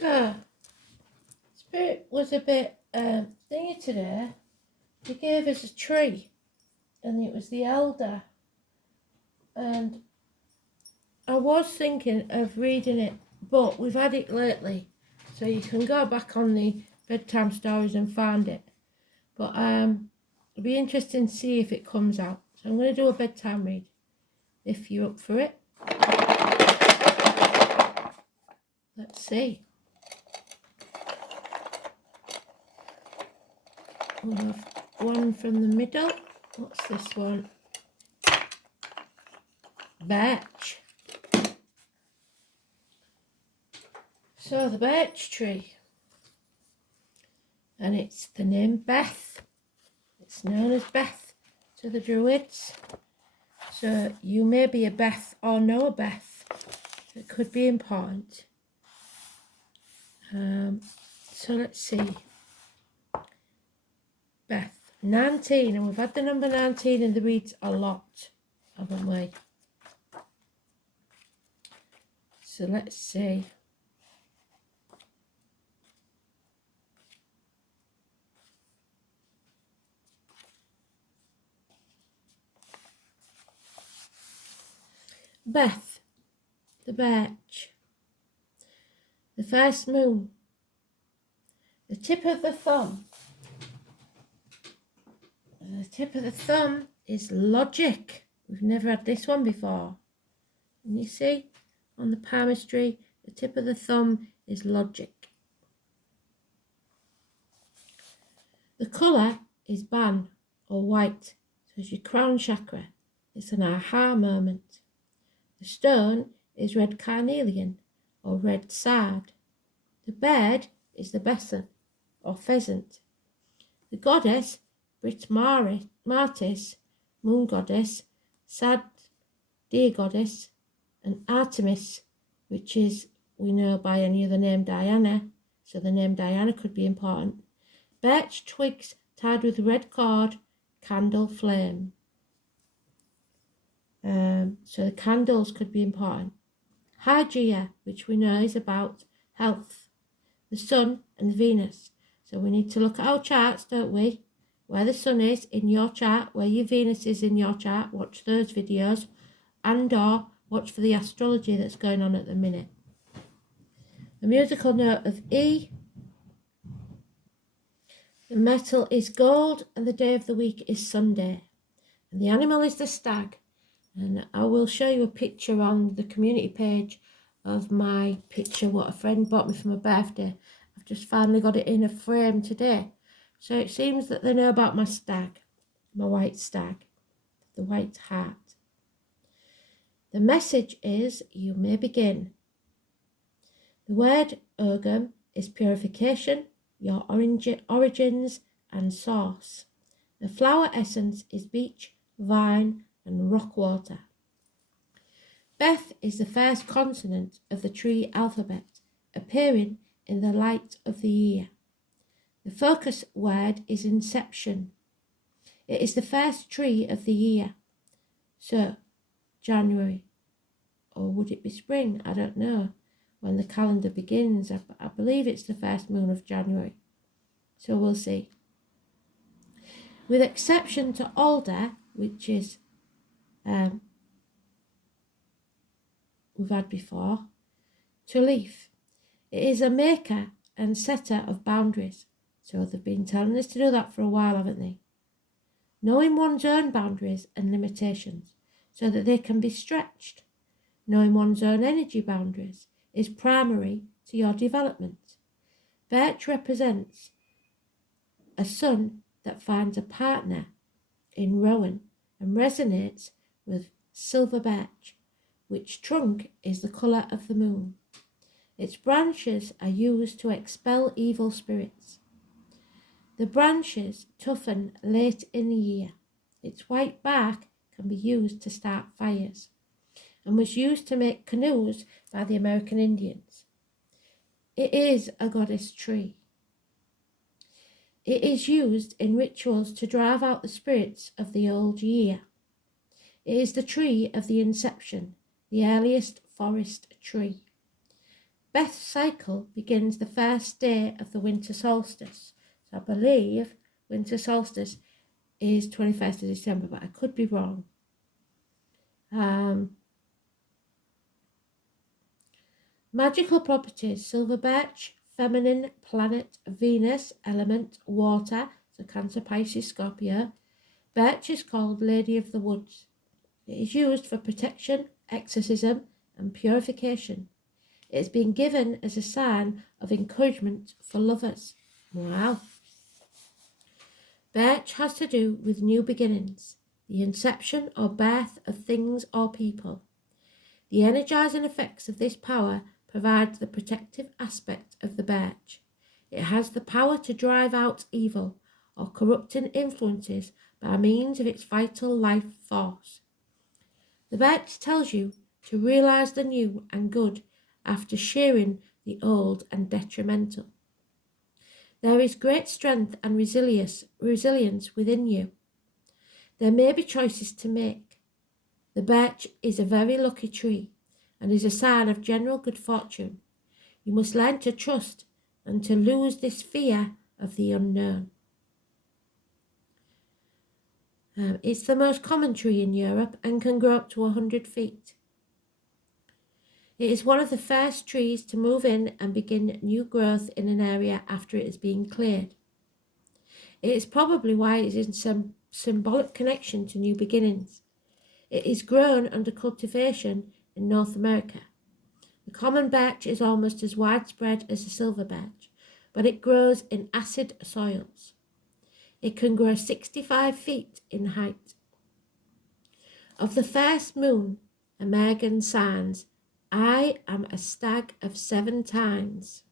So, Spirit was a bit thingy today. He gave us a tree, and it was the elder. And I was thinking of reading it, but we've had it lately, so you can go back on the bedtime stories and find it. But it'll be interesting to see if it comes out. So I'm going to do a bedtime read, if you're up for it. Let's see. We'll have one from the middle. What's this one? Birch. So the birch tree. And it's the name Beth. It's known as Beth to the Druids. So you may be a Beth or know a Beth. It could be important. So let's see. Beth, 19, and we've had the number 19 in the reads a lot, haven't we? So let's see. Beth, the birch, the first moon, the tip of the thumb. The tip of the thumb is logic. We've never had this one before. And you see, on the palmistry, the tip of the thumb is logic. The colour is ban, or white, so it's your crown chakra. It's an aha moment. The stone is red carnelian, or red sard. The bird is the besan, or pheasant. The goddess, Brit Martis, moon goddess, sad, deer goddess, and Artemis, which is, we know by any other name, Diana, so the name Diana could be important. Birch twigs tied with red cord, candle flame. So the candles could be important. Hygeia, which we know is about health. The sun and Venus. So we need to look at our charts, don't we? Where the sun is in your chart, where your Venus is in your chart. Watch those videos, and or watch for the astrology that's going on at the minute. The musical note of E. The metal is gold, and the day of the week is Sunday. And the animal is the stag. And I will show you a picture on the community page of my picture, what a friend bought me for my birthday. I've just finally got it in a frame today. So it seems that they know about my stag, my white stag, the white heart. The message is, you may begin. The word Ogham is purification, your origins and source. The flower essence is beech, vine, and rock water. Beth is the first consonant of the tree alphabet, appearing in the light of the year. The focus word is inception. It is the first tree of the year. So, January, or would it be spring? I don't know. When the calendar begins, I believe it's the first moon of January. So we'll see. With exception to alder, which is we've had before, to leaf. It is a maker and setter of boundaries. So they've been telling us to do that for a while, haven't they? Knowing one's own boundaries and limitations so that they can be stretched. Knowing one's own energy boundaries is primary to your development. Birch represents a sun that finds a partner in rowan and resonates with silver birch, which trunk is the colour of the moon. Its branches are used to expel evil spirits. The branches toughen late in the year. Its white bark can be used to start fires and was used to make canoes by the American Indians. It is a goddess tree. It is used in rituals to drive out the spirits of the old year. It is the tree of the inception, the earliest forest tree. Beth's cycle begins the first day of the winter solstice. So I believe winter solstice is 21st of December, but I could be wrong. Magical properties: silver birch, feminine planet, Venus, element, water, so Cancer, Pisces, Scorpio. Birch is called Lady of the Woods. It is used for protection, exorcism, and purification. It has been given as a sign of encouragement for lovers. Wow. Birch has to do with new beginnings, the inception or birth of things or people. The energizing effects of this power provide the protective aspect of the birch. It has the power to drive out evil or corrupting influences by means of its vital life force. The birch tells you to realize the new and good after shearing the old and detrimental. There is great strength and resilience within you. There may be choices to make. The birch is a very lucky tree and is a sign of general good fortune. You must learn to trust and to lose this fear of the unknown. It's the most common tree in Europe and can grow up to 100 feet. It is one of the first trees to move in and begin new growth in an area after it has been cleared. It is probably why it is in some symbolic connection to new beginnings. It is grown under cultivation in North America. The common birch is almost as widespread as the silver birch, but it grows in acid soils. It can grow 65 feet in height. Of the first moon, American signs, I am a stag of 7 times.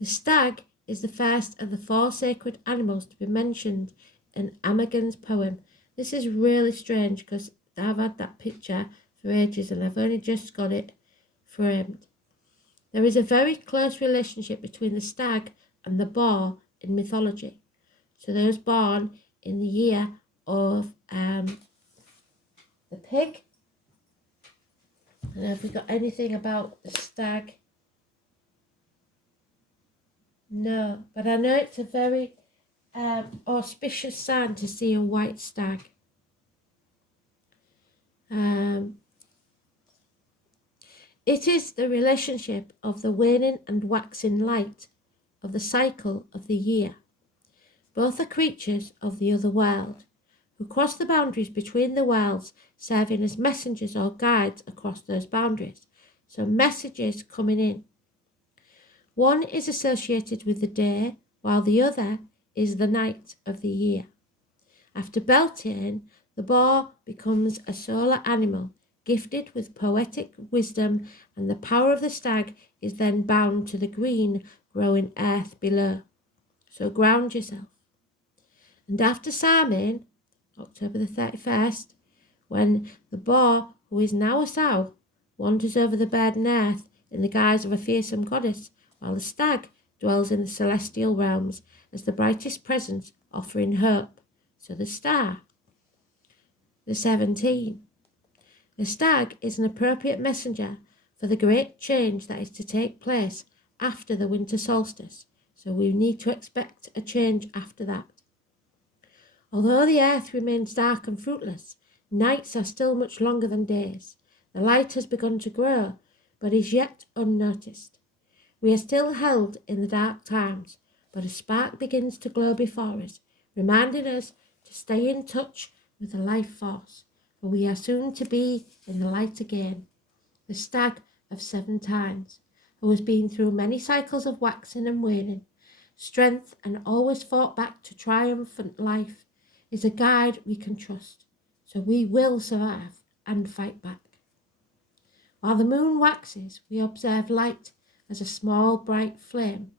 The stag is the first of the 4 sacred animals to be mentioned in Amagan's poem. This is really strange because I've had that picture for ages and I've only just got it framed. There is a very close relationship between the stag and the boar in mythology. So those born in the year of the pig. And have we got anything about the stag? No, but I know it's a very auspicious sign to see a white stag. It is the relationship of the waning and waxing light of the cycle of the year. Both are creatures of the other world, who cross the boundaries between the worlds, serving as messengers or guides across those boundaries. So messages coming in. One is associated with the day, while the other is the night of the year. After Beltane, the boar becomes a solar animal, gifted with poetic wisdom, and the power of the stag is then bound to the green, growing earth below. So ground yourself. And after Samhain, October the 31st, when the boar, who is now a sow, wanders over the burden earth in the guise of a fearsome goddess, while the stag dwells in the celestial realms as the brightest presence, offering hope. So the star. The 17. The stag is an appropriate messenger for the great change that is to take place after the winter solstice. So we need to expect a change after that. Although the earth remains dark and fruitless, nights are still much longer than days. The light has begun to grow, but is yet unnoticed. We are still held in the dark times, but a spark begins to glow before us, reminding us to stay in touch with the life force, for we are soon to be in the light again. The stag of 7 times, who has been through many cycles of waxing and waning, strength, and always fought back to triumphant life, is a guide we can trust, so we will survive and fight back. While the moon waxes, we observe light as a small bright flame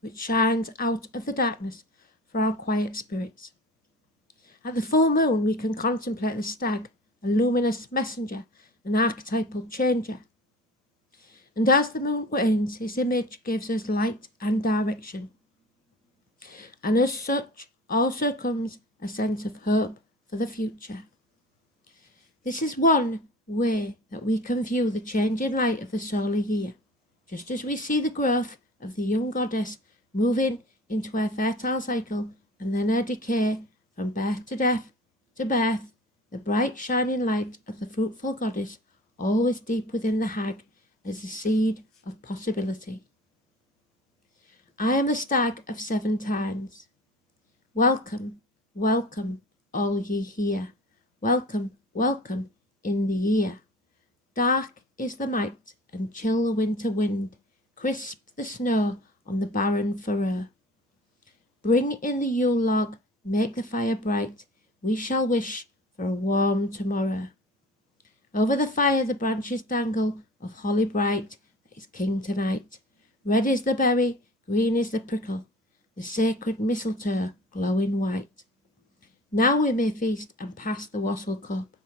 which shines out of the darkness for our quiet spirits. At the full moon, we can contemplate the stag, a luminous messenger, an archetypal changer. And as the moon wanes, his image gives us light and direction. And as such, also comes a sense of hope for the future. This is one way that we can view the changing light of the solar year. just as we see the growth of the young goddess moving into her fertile cycle and then her decay from birth to death to birth, the bright shining light of the fruitful goddess, always deep within the hag, as a seed of possibility. I am the stag of 7 times. Welcome, welcome, all ye here. Welcome, welcome, in the year. Dark is the night, and chill the winter wind, crisp the snow on the barren furrow. Bring in the Yule log, make the fire bright, we shall wish for a warm tomorrow. Over the fire the branches dangle of holly bright that is king tonight. Red is the berry, green is the prickle, the sacred mistletoe glowing white. Now we may feast and pass the wassail cup,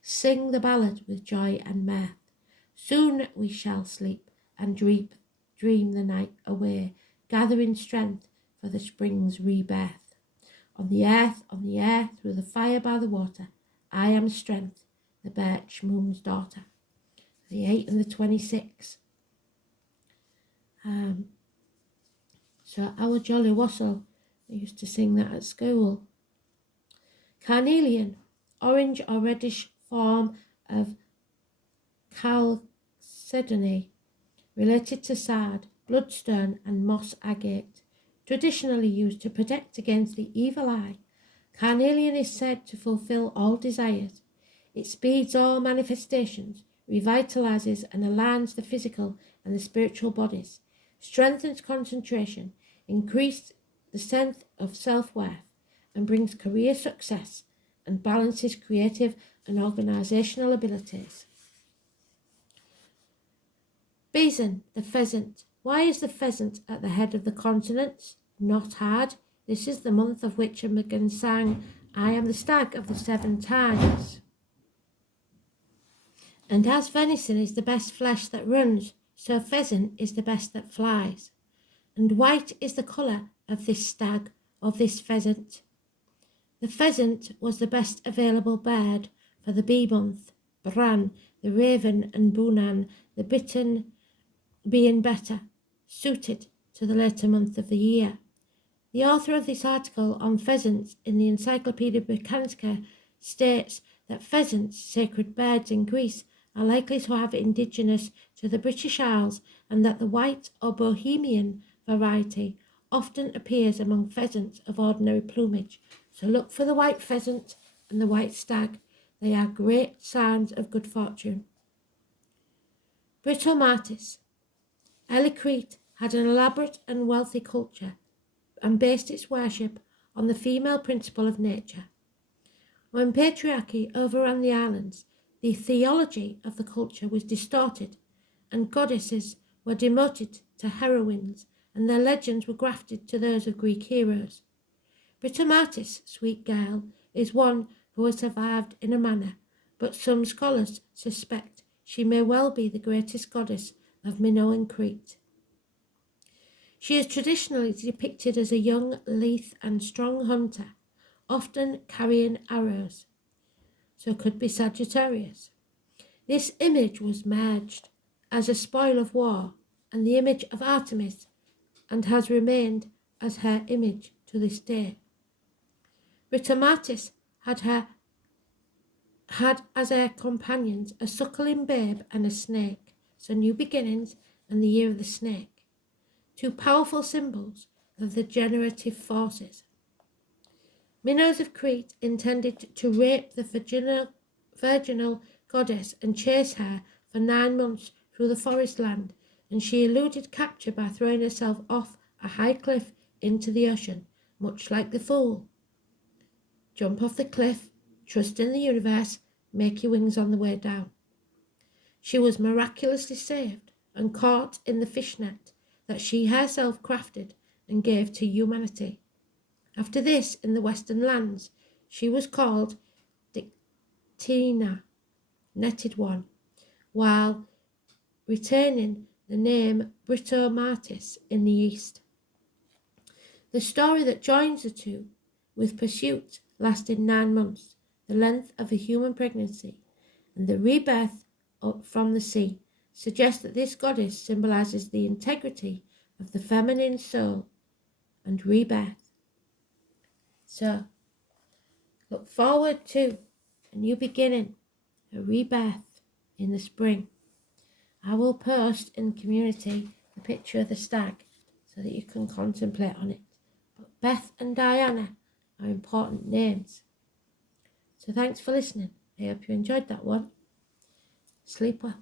sing the ballad with joy and mirth. Soon we shall sleep and dream the night away, gathering strength for the spring's rebirth. On the earth, through the fire by the water, I am strength, the Birch moon's daughter. The 8 and the 26. So our jolly wassail, I used to sing that at school. Carnelian, orange or reddish form of chalcedony, related to sard, bloodstone and moss agate, traditionally used to protect against the evil eye. Carnelian is said to fulfill all desires. It speeds all manifestations, revitalizes and aligns the physical and the spiritual bodies, strengthens concentration, increases the sense of self-worth, and brings career success and balances creative and organizational abilities. Bison, the pheasant. Why is the pheasant at the head of the continents? Not hard. This is the month of which Imogen sang, I am the stag of the 7 times. And as venison is the best flesh that runs, so pheasant is the best that flies. And white is the colour of this stag, of this pheasant. The pheasant was the best available bird for the bee month, Bran, the raven and Bunan, the bittern being better suited to the later month of the year. The author of this article on pheasants in the Encyclopaedia Britannica states that pheasants, sacred birds in Greece, are likely to have indigenous to the British Isles, and that the white or Bohemian variety often appears among pheasants of ordinary plumage. So look for the white pheasant and the white stag. They are great signs of good fortune. Britomartis. Early Crete had an elaborate and wealthy culture and based its worship on the female principle of nature. When patriarchy overran the islands, the theology of the culture was distorted, and goddesses were demoted to heroines, and their legends were grafted to those of Greek heroes. Britomartis, sweet girl, is one who has survived in a manner, but some scholars suspect she may well be the greatest goddess of Minoan Crete. She is traditionally depicted as a young, lithe and strong hunter, often carrying arrows, so could be Sagittarius. This image was merged as a spoil of war and the image of Artemis, and has remained as her image to this day. Britomartis had as her companions a suckling babe and a snake, so new beginnings and the year of the snake, 2 powerful symbols of the generative forces. Minos of Crete intended to rape the virginal goddess and chase her for 9 months through the forest land, and she eluded capture by throwing herself off a high cliff into the ocean, much like the fool. Jump off the cliff, trust in the universe, make your wings on the way down. She was miraculously saved and caught in the fishnet that she herself crafted and gave to humanity. After this, in the western lands, she was called Dictina, netted one, while retaining the name Britomartis in the east. The story that joins the two, with pursuit lasting 9 months, the length of a human pregnancy, and the rebirth from the sea, suggest that this goddess symbolizes the integrity of the feminine soul and rebirth. So, look forward to a new beginning, a rebirth in the spring. I will post in the community the picture of the stag so that you can contemplate on it. But Beth and Diana are important names. So thanks for listening. I hope you enjoyed that one. Sleep well.